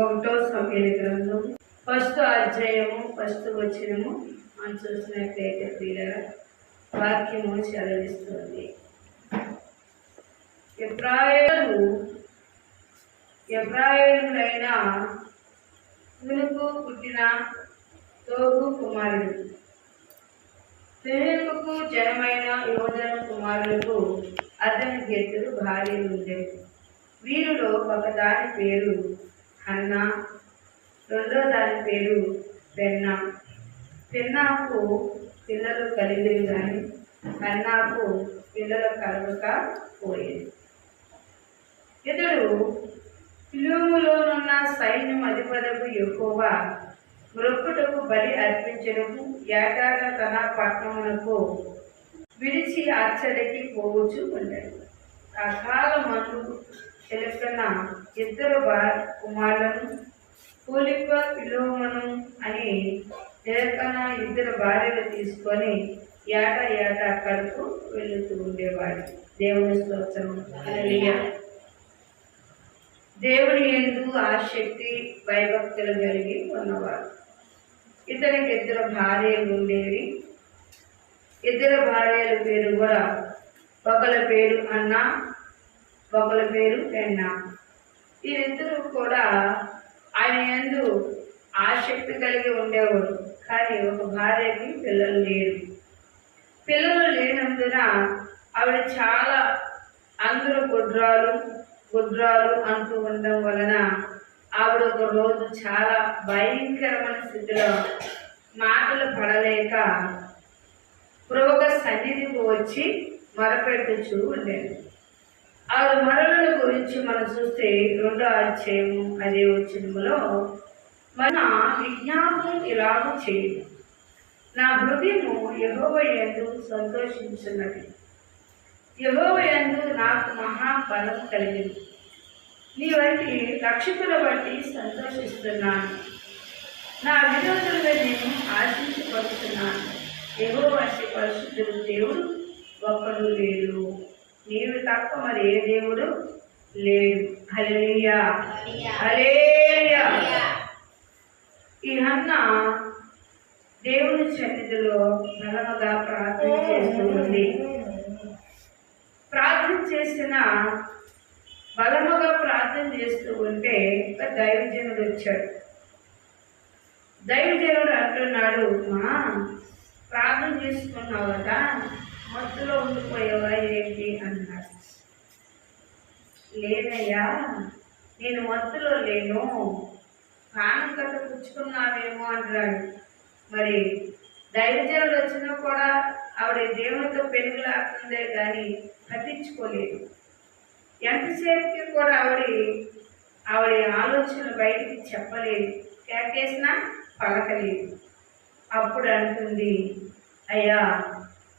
ఒకటో సమూయేలు గ్రంథం 1వ అధ్యాయము 1వ వచనము మనం చూసినట్లయితే ప్రియులారా వాక్యము సెలవిస్తుంది. ఎబ్రాయేలులైన తునుకు పుట్టిన తోగు కుమారుడు తునుకు జనమైన యోధన కుమారులకు అతనికి ఇద్దరు భార్యలు ఉండేవి. వీరిలో ఒకదాని పేరు హన్నా, రెండో దాని పేరు పెన్నా. పెన్నాకు పిల్లలు కలిగిరు కానీ హన్నాకు పిల్లలు కలగక పోయేది. ఇతడు పిలుములోనున్న సైన్యం అధిపతులకు యెహోవా మొక్కుటకు బలి అర్పించడము ఏటాగా తన పట్టణమునకు విడిచి అచ్చడికి పోవచ్చు ఉండేది. అకాల మందు తెలుపుతున్న ఇద్దరు కుమారులను పూలిక పిలువను అని లేకన ఇద్దరు భార్యలు తీసుకొని ఏట అక్కడకు వెళుతూ ఉండేవాడు. దేవుని స్తోత్రం. హల్లెలూయా. దేవుని యందు ఆసక్తి భయభక్తులు కలిగి ఉన్నవాడు. ఇతనికి ఇద్దరు భార్యలు ఉండేవి. ఇద్దరు భార్యల పేరు కూడా ఒకరి పేరు అన్న, ఒకరి పేరు పెన్నా. వీరిద్దరూ కూడా ఆయన యందు ఆసక్తి కలిగి ఉండేవాడు. కానీ ఒక భార్యకి పిల్లలు లేరు. పిల్లలు లేనందున ఆవిడ చాలా అందరూ గుడ్రాలు అంటూ ఉండడం వలన ఆవిడ ఒక రోజు చాలా భయంకరమైన స్థితిలో మాటలు పడలేక ప్రవక్త సన్నిధికి వచ్చి మొరపెట్టుచూ ఉండేది. ఆవిడ మరణల గురించి మనం చూస్తే 2వ అధ్యాయము 5వ వచనములో మన విజ్ఞాపం ఇలాగ చేయదు, నా హృదయము యెహోవా యందు సంతోషించున్నది, యెహోవా యందు నాకు మహాబలం కలిగింది, నీ వంటి రక్షకుల బట్టి సంతోషిస్తున్నాను, నా విరోధులుగా నేను ఆశించబడుతున్నాను. యెహోవా పరిశుద్ధుడు దేవుడు ఒక్కడు లేడు, నీవు తప్ప మరి ఏ దేవుడు లేడు. హల్లెలూయా, హల్లెలూయా. ఈ హన్నా దేవుని సన్నిధిలో బలముగా ప్రార్థన చేస్తూ ఉంది. బలముగా ప్రార్థన చేస్తూ ఉంటే దైవజనుడు వచ్చాడు. దైవజనుడు అంటున్నాడు, మా ప్రార్థన చేసుకున్నావు కదా, మత్తులో ఉండిపోయావా ఏంటి అన్నాడు. లేదయ్యా, నేను మత్తులో లేను, ప్రాణం కథ పుచ్చుకున్నావేమో అంటున్నాడు. మరి దైవజనుడు వచ్చినా కూడా ఆవిడ దేవునితో పెరుగులాడుతుందే కానీ పట్టించుకోలేదు. ఎంతసేపుకి కూడా ఆవిడ ఆలోచన బయటికి చెప్పలేదు, కేకేసినా పలకలేదు. అప్పుడు అంటుంది, అయ్యా,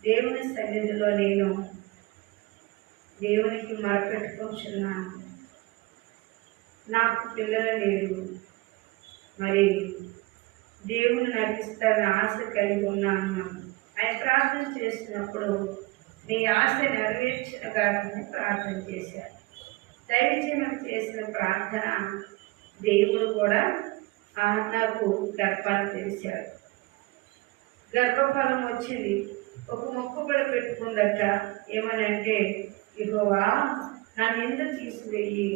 దేవుని సన్నిధిలో నేను దేవునికి మొరపెట్టుకుంటున్నాను, నాకు పిల్లలు లేరు, మరి దేవుని నటిస్తారని ఆశ కలిగి ఉన్నాను. ఆయన ప్రార్థన చేసినప్పుడు నీ ఆశ నెరవేర్చిన కారణమే ప్రార్థన చేశారు. దైవజనం చేసిన ప్రార్థన దేవుడు కూడా నాకు గర్భాన్ని తెరిచాడు. గర్భఫలం వచ్చింది. ఒక మొక్కుబడి పెట్టుకుందట. ఏమనంటే, యెహోవా నన్ను ఎందుకు తీసివేయి,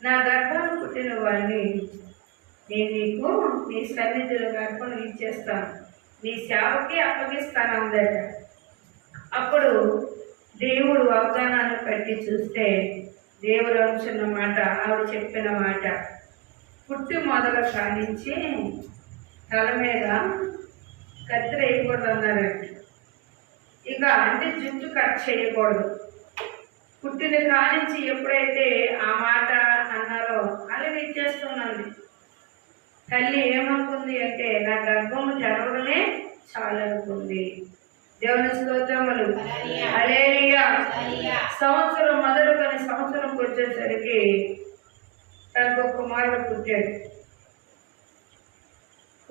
నా గర్భాన్ని పుట్టిన వారిని నేను నీకు నీ సన్నిధిలో గర్భం ఇచ్చేస్తాను, నీ సేవకి అప్పగిస్తాను అందట. అప్పుడు దేవుడు వాగ్దానాన్ని బట్టి చూస్తే దేవుడు అంటున్న మాట, ఆవిడ చెప్పిన మాట, పుట్టి మొదలు కానించి తల మీద కత్తిర వేయకూడదు అన్నారంట. ఇక అంటే జుట్టు కట్ చేయకూడదు. పుట్టిన కానించి ఎప్పుడైతే ఆ మాట అన్నారో అలాగే ఇచ్చేస్తున్నది. తల్లి ఏమనుకుంది అంటే, నా గర్భము తెరవడమే చాలనుకుంది. దేవుని స్తోత్రములు. హల్లెలూయా. సంవత్సరం మొదలుకొని సంవత్సరంకి వచ్చేసరికి తనకు కుమారుడు పుట్టాడు.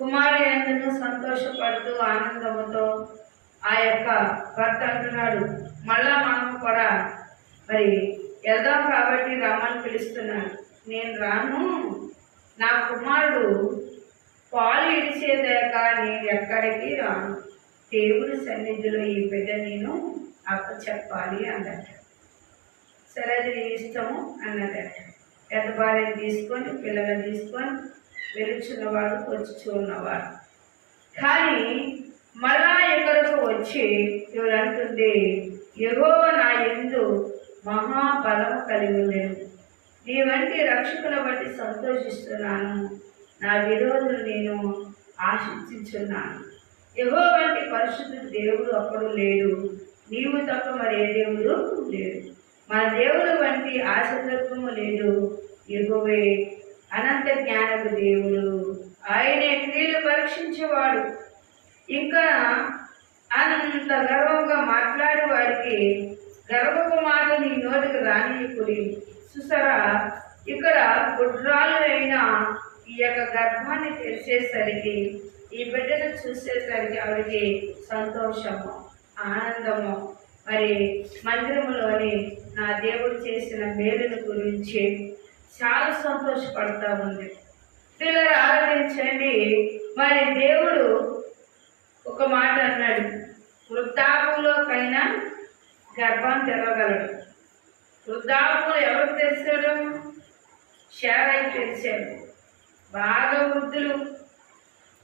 కుమారుడు ఎందుకు సంతోషపడుతూ ఆనందముతో ఆ యొక్క భర్త అంటున్నాడు, మళ్ళా మనము కూడా మరి వెళ్దాం కాబట్టి రమ్మని పిలుస్తున్నాడు. నేను రాను, నా కుమారుడు పాలు ఇడిచేదాకా నేను ఎక్కడికి రాను, దేవుడి సన్నిధిలో ఈ బిడ్డ నేను అప్పచెప్పాలి అన్నట్టు. సరే అది నీ ఇష్టము అన్నదట. పెద్ద భార్యను తీసుకొని పిల్లలను తీసుకొని వెలుచున్నవాడు వచ్చి ఉన్నవాడు. కానీ మళ్ళా ఇక్కడికి వచ్చి ఎవరంటుంది, యెహోవా నా యందు మహాబలము కలిగి ఉండెను, నీ వంటి రక్షకుల బట్టి సంతోషిస్తున్నాను, నా విరోధులు నేను ఆశించుచున్నాను. యెహోవా వంటి పరిశుద్ధుడు దేవుడు అప్పుడు లేడు, నీవు తప్ప మరి ఏ దేవుడు లేడు. మన దేవుడు వంటి ఆశతత్వము లేదు. యెహోవే అనంత జ్ఞానపు దేవుడు, ఆయనే క్రియలు పరీక్షించేవాడు. ఇంకా అంత గర్వంగా మాట్లాడే వాడికి గర్వపు మాట నీ నోటికి రానియకుడి. చూసారా, ఇక్కడ గుడ్రాలు అయిన ఈ యొక్క గర్భాన్ని తెరిచేసరికి, ఈ బిడ్డను చూసేసరికి ఆవిడకి సంతోషము, ఆనందము. మరి మందిరంలోని నా దేవుడు చేసిన మేలుని గురించి చాలా సంతోషపడతా ఉంది. పిల్లలు ఆలోచించండి. మరి దేవుడు ఒక మాట అన్నాడు, వృద్ధాపులోకైనా గర్భం తెరవగలడు. వృద్ధాపులు ఎవరు తెరిచాడు? శారయ్య తెరిచాడు. బాగా వృద్ధులు,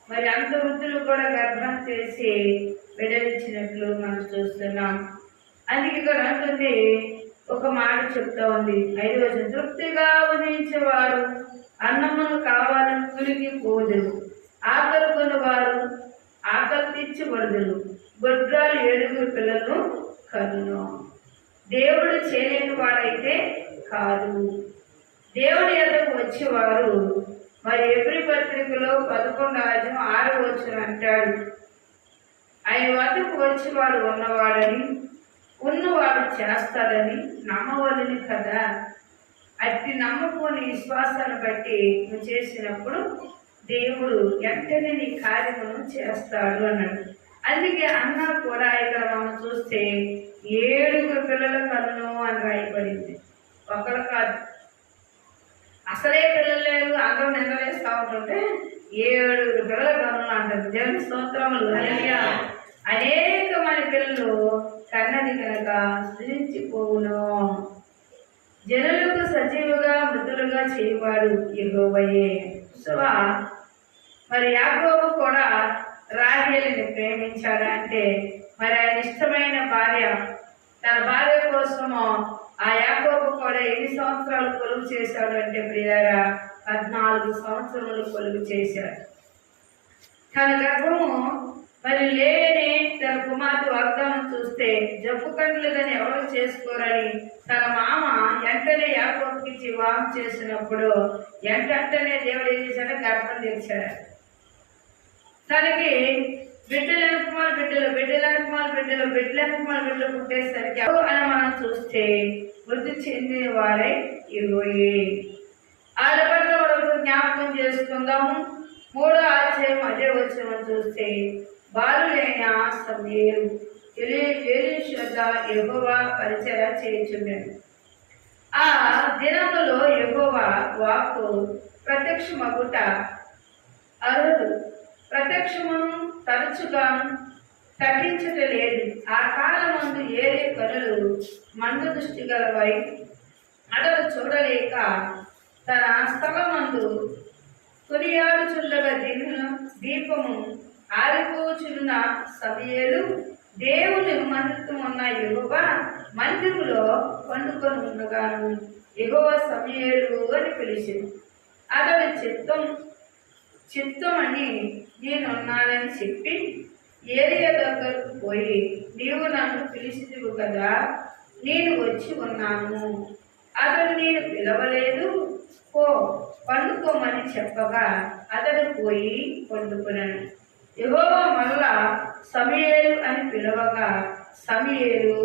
మరి అంత వృద్ధులు కూడా గర్భం తెరిచి బిడ్డలిచ్చినట్లు మనం చూస్తున్నాం. అందుకే ఇక్కడ అంటుంది, ఒక మాట చెప్తా ఉంది 5వ వచనం, తృప్తిగా ఉదయించేవారు అన్నమును కావాలని కులికి పోదురు, ఆకలి కొనువారు ఆకలి తీర్చబడుదురు, గొడ్రాలు 7 పిల్లలను కనును. దేవుడు చేయలేని వాడైతే కాదు. దేవుడి ఎద్దకు వచ్చేవారు, మరి ఎబ్రీ పత్రికలో 11:6 అంటాడు, ఆయన వద్దకు వచ్చేవాడు ఉన్నవాడని, ఉన్నవాడు చేస్తాడని నమ్మవలని కదా. అట్టి నమ్మకోని విశ్వాసాన్ని బట్టి నువ్వు చేసినప్పుడు దేవుడు వెంటనే నీ కార్యమును చేస్తాడు అన్నాడు. అందుకే అన్న కూడా ఇక్కడ మనం చూస్తే 7 పిల్లల కన్ను అని రాయబడింది. ఒకరు కాదు, అసలే పిల్లలు లేదు, అందరూ నిందలేస్తూ ఉంటుంటే 7 పిల్లల కన్ను అంటారు. దేవుని స్తోత్రములు. హల్లెలూయా. అనేక మంది పిల్లలు కన్నది కనుక సృజించిపోవును. జనులకు సజీవుగా మృతులుగా చేయవాడు యెహోవాయే. సో మరి యాకోబు కూడా రాహేలుని ప్రేమించాడంటే, మరి ఆయన ఇష్టమైన భార్య, తన భార్య కోసము ఆ యాకోబు కూడా ఎన్ని సంవత్సరాలు కొలువు చేశాడు అంటే ప్రియారా, 14 సంవత్సరములు కొలువు చేశాడు. తన గర్భము మరి లేని తన కుమార్తె వాగ్దానం చూస్తే జబ్బు కండ్లుదని ఎవరు చేసుకోరని తన మామ వెంటనే యాకోబుకి వివాహం చేసినప్పుడు వెంటనే దేవుడు ఏం చేశాడు? గర్భం తెరిచాడు. తనకి బిడ్డలు పుట్టేసరికి అని మనం చూస్తే వృద్ధి చెందిన వారై ఇవ్వయే. ఆడపడ్డ వరకు జ్ఞాపకం చేసుకుందాము. 3వ అధ్యాయం అదే వచనం చూస్తే, బాలులైన సమూయేలు ఏలీ వద్ద యెహోవా పరిచర్య చేయుచుండెను. ఆ దినములో యెహోవా వాక్కు ప్రత్యక్షమగుట అరుదు, ప్రత్యక్షమును తరచుగా తగ్గించట లేదు. ఆ కాలమందు ఏలీ కనులు మంద దృష్టి గలవై అడవు చూడలేక తన స్థలమందు కొనియాడుచుండగా దీపము ఆరిపోచున్న సమూయేలు దేవుని మందిరం ఉన్న యెహోవా మందిరములో పండుకొని ఉండగాను యెహోవా సమూయేలు అని పిలిచింది. అతడు చిత్తం అని నేనున్నానని చెప్పి ఏలియా దగ్గరకు పోయి, నీవు నన్ను పిలిచితివు కదా, నేను వచ్చి ఉన్నాను. అతడు నేను పిలవలేదు, పో పండుకోమని చెప్పగా అతడు పోయి పండుకున్నాను. యెహోవా మళ్ళా సమూయేలు అని పిలవగా సమూయేలు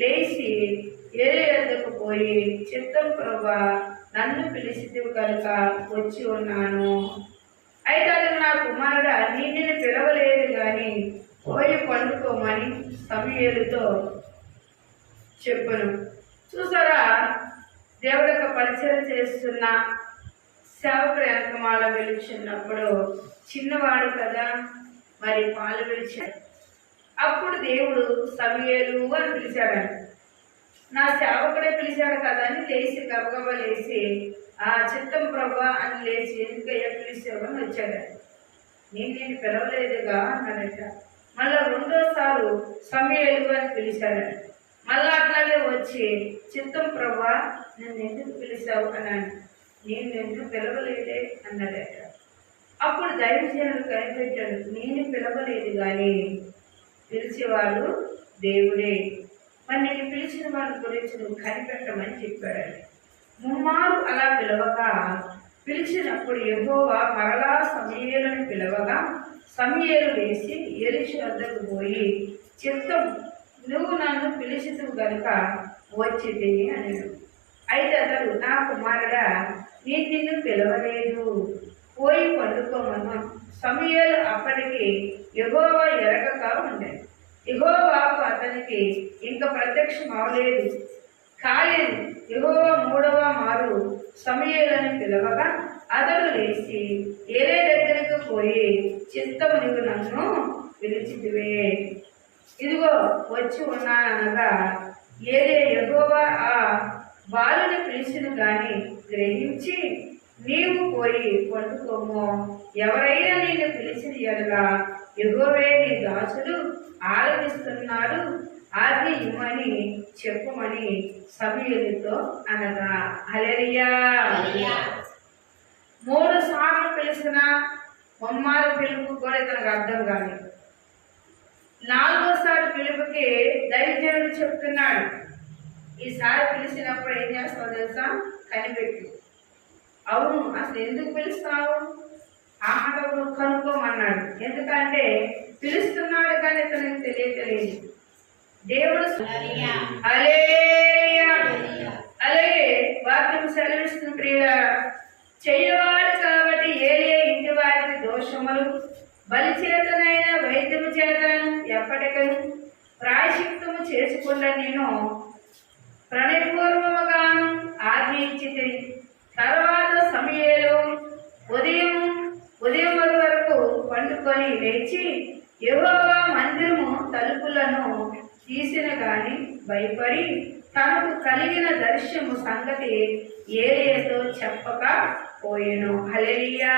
లేచి ఏలీ వద్దకు పోయి, చిత్తం ప్రభువా, నన్ను పిలిచితివు కనుక వచ్చి ఉన్నాను. అయితే అతను, నా కుమారుడా, నిన్ను పిలవలేదు కానీ పోయి పండుకోమని సమూయేలుతో చెప్పును. చూసారా, దేవుడికి పరిచయం చేస్తున్న సేవకుడు వెనకమాల వెలుచున్నప్పుడు చిన్నవాడు కదా, మరి పాలు పిలిచాడు. అప్పుడు దేవుడు సమూయేలు అని పిలిచాడు. నా సేవకుడే పిలిచాడు కదా అని లేచి గబగబా లేచి, ఆ చిత్తం ప్రభా అని లేచి, ఎందుకయ్యా పిలిచావు అని వచ్చాడు. నేను నిన్ను పిలవలేదుగా అన్నాడట. మళ్ళా రెండోసారి సమూయేలు అని పిలిచాడు. మళ్ళా అట్లాగే వచ్చి, చిత్తం ప్రభా నన్ను ఎందుకు పిలిచావు అన్నాడు. నేను నిన్ను పిలవలేదే అన్నాడట. అప్పుడు దైవజనుడు కనిపెట్టాడు, నేను పిలవలేదు కానీ పిలిచేవాడు దేవుడే, మరి నేను పిలిచిన వారి గురించి నువ్వు కనిపెట్టమని చెప్పాడు. ముమ్మారు అలా పిలవగా, పిలిచినప్పుడు యెహోవా మరలా సమూయేలును పిలవగా, సమూయేలు లేచి ఎలీషా వద్దకు పోయి, చిత్తం నువ్వు నన్ను పిలిచితువు గనుక వచ్చింది అన్నాడు. అయితే అతడు, నా కుమారుడా నేను నిన్ను పిలవలేదు, పోయి పండుకోమన్నా. సమూయేలు అప్పటికి యెహోవా ఎరగక ఉండేది. యెహోవాకు అతనికి ఇంకా ప్రత్యక్షం అవలేదు కాలేదు. యెహోవా మూడవ మారు సమూయేలును పిలవగా అతడు లేచి ఏలే దగ్గరకు పోయి, చిత్తము నువ్వు నన్ను పిలిచితివే, ఇదిగో వచ్చి ఉన్నాననగా, ఏలే యెహోవా ఆ బాలుని పిలిచిన గాని గ్రహించి, నీవు పోయి పండుకోము, ఎవరైనా నిన్ను పిలిచిన యెడల యెహోవే నీ దాసుడు ఆలకిస్తున్నాడు, ఆజ్ఞ ఇమ్మని చెప్పుమని సమూయేలుతో అనగా. హల్లెలూయా. 3 సార్లు పిలిచిన ముమ్మారు పిలుపు కూడా ఇతనికి అర్థం కాదు. 4వసారి పిలుపుకి దైవజనుడు చెప్తున్నాడు, ఈసారి పిలిచినప్పుడు ఏం చేస్తావు తెలుసా, కనిపెట్టు. అవును, అసలు ఎందుకు పిలుస్తావు, ఆ మాట నువ్వు కనుక్కోమన్నాడు. ఎందుకంటే పిలుస్తున్నాడు కానీ ఇతనికి తెలియలేదు. దేవుడు అలాగే వాక్యం సెలవిస్తున్న ప్రియ చెయ్యవాడు కాబట్టి ఏ ఇంటి వారికి దోషములు బలిచేతనైన వైద్యము చేతను ఎప్పటికను ప్రాయశ్చిత్తము చేసుకున్న నేను ప్రణయపూర్వముగాను ఆజ్ఞయించి, తర్వాత సమూయేలు ఉదయం వరకు పండుకొని లేచి యెహోవా మందిరము తలుపులను తీసిన గాని భయపడి తనకు కలిగిన దర్శనము సంగతి ఏలీయాతో చెప్పక పోయెను. హల్లెలూయా.